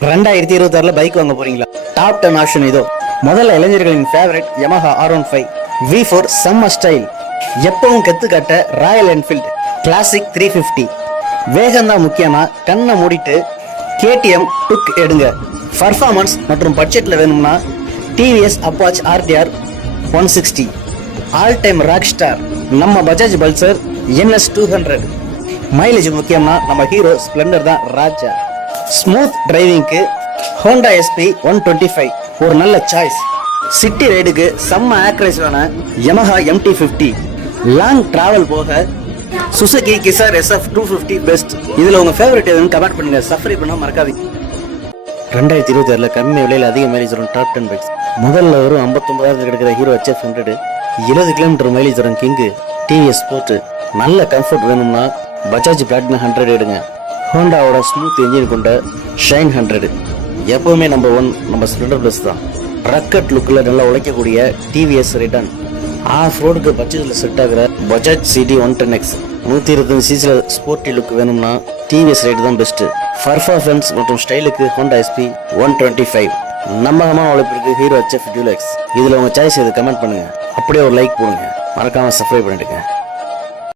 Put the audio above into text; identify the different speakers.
Speaker 1: ரெண்டாயிரத்தி இருபத்தாறுல பைக் வாங்க போறீங்களா? டாப் டென் ஆப்ஷன் இதோ. முதல்ல இளைஞர்களின் favourite Yamaha R one five V four செம்ம ஸ்டைல் எப்பவும் கத்து Royal Enfield Classic three fifty வேகம் தான் முக்கியமா கண்ணை மூடிட்டு கேடிஎம் டுக் எடுங்க. பர்ஃபார்மன்ஸ் மற்றும் பட்ஜெட்ல வேணும்னா TVS Apache RTR one sixty all time rock star நம்ம Bajaj Pulsar NS two hundred mileage முக்கியம்னா நம்ம ஹீரோ ஸ்ப்ளெண்டர் தான் ராஜா smooth டிரைவிங்க்கு Honda SP one twenty five ஒரு நல்ல சாய்ஸ் சிட்டி ரைடுக்கு செம்ம ஆக்ரேஸான Yamaha MT fifty long travel போக Suzuki Gixxer SF two fifty best இதுல உங்க ஃபேவரட் எதுன்னு கமெண்ட் பண்ணுங்கள் சஃபரி பண்ண மறக்காதீங்க. ரெண்டாயிரத்தி இருபத்தி ஆறுல கம்மி விலையில் அதிக மைலேஜ் வரும் டாப் டென் பைக்ஸ் முதல்ல வரும் ஐம்பத்தொன்பதாயிரத்து கிடைக்கிற ஹீரோ ஹெச்எஃப் ஹண்ட்ரடு இருபது கிலோமீட்டர் மைலேஜ் வரும் கிங்கு டிவிஎஸ் ஸ்போர்ட்டு நல்ல கம்ஃபர்ட் வேணும்னா பஜாஜ் பிளாட்டினம் ஹண்ட்ரட் எடுங்க. ஹோண்டாவோட ஸ்மூத் இன்ஜின் கொண்ட ஷைன் ஹண்ட்ரடு எப்பவுமே நம்பர் ஒன் நம்ம ஸ்ப்ளெண்டர் ப்ளஸ் தான். ரக்கட் லுக்கில் நல்லா உழைக்கக்கூடிய டிவிஎஸ் ரிட்டர்ன் ஆஃப் ரோடுக்கு பட்ஜெட்டில் செட் ஆகிற Bajaj CT one ten X நூற்றி இருபத்தஞ்சு சிசியில் ஸ்போர்ட்டி லுக் வேணும்னா டிவிஎஸ் ரைடு தான் பெஸ்ட்டு பர்ஃபார்மன்ஸ் மற்றும் ஸ்டைலுக்கு Honda SP one twenty five நம்பகமான உழைப்பிற்கு ஹீரோ ஹெச்எஃப் டியூலெக்ஸ் இதில் உங்கள் சாய்ஸ் எது கமெண்ட் பண்ணுங்கள் அப்படியே ஒரு லைக் போடுங்க. மறக்காமல் சப்ஸ்கிரைப் பண்ணிடுங்க.